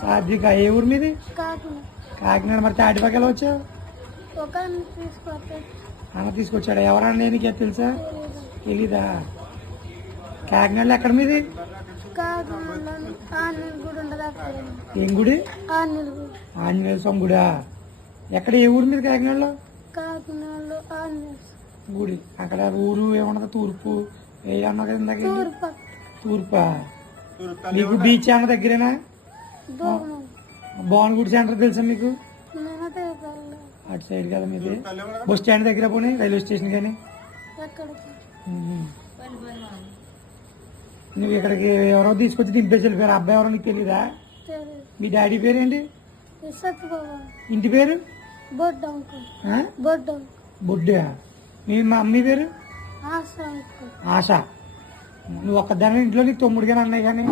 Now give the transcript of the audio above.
సాత్విక ఏ ఊరు మీది? కాకినాడ మరి తాటిపాకి ఎలా వచ్చావు? అన్న తీసుకొచ్చాడు? ఎవరన్నా నీకే తెలుసా? తెలీదు. కాకినాడలో ఎక్కడ మీది? ఏం గుడి? ఆంజనేయ స్వామి గుడా? ఎక్కడ ఏ ఊరు మీద కాకినాడలో? గుడి. అక్కడ ఊరు ఏమన్నది తూర్పు. ఏ అన్నా కదా ఇందాక తూర్పా? మీకు బీచ్ అన్న దగ్గరేనా? భువనగుడి సెంటర్ తెలుసా మీకు? అటు సైడ్ కదా మీది. బస్ స్టాండ్ దగ్గర పోనీ రైల్వే స్టేషన్ కానీ. నువ్వు ఇక్కడికి ఎవరో తీసుకొచ్చి దింపేసి వెళ్ళిపోయారు. అబ్బాయి ఎవరో నీకు తెలీదా? తెలియదు మీ డాడీ పేరేంటి ఇంటి పేరు? బొడ్డ. మీ మా అమ్మి పేరు ఆశ. నువ్వు ఒక్కదాని ఇంట్లో నీకు తమ్ముడు కానీ అన్నయ్య కానీ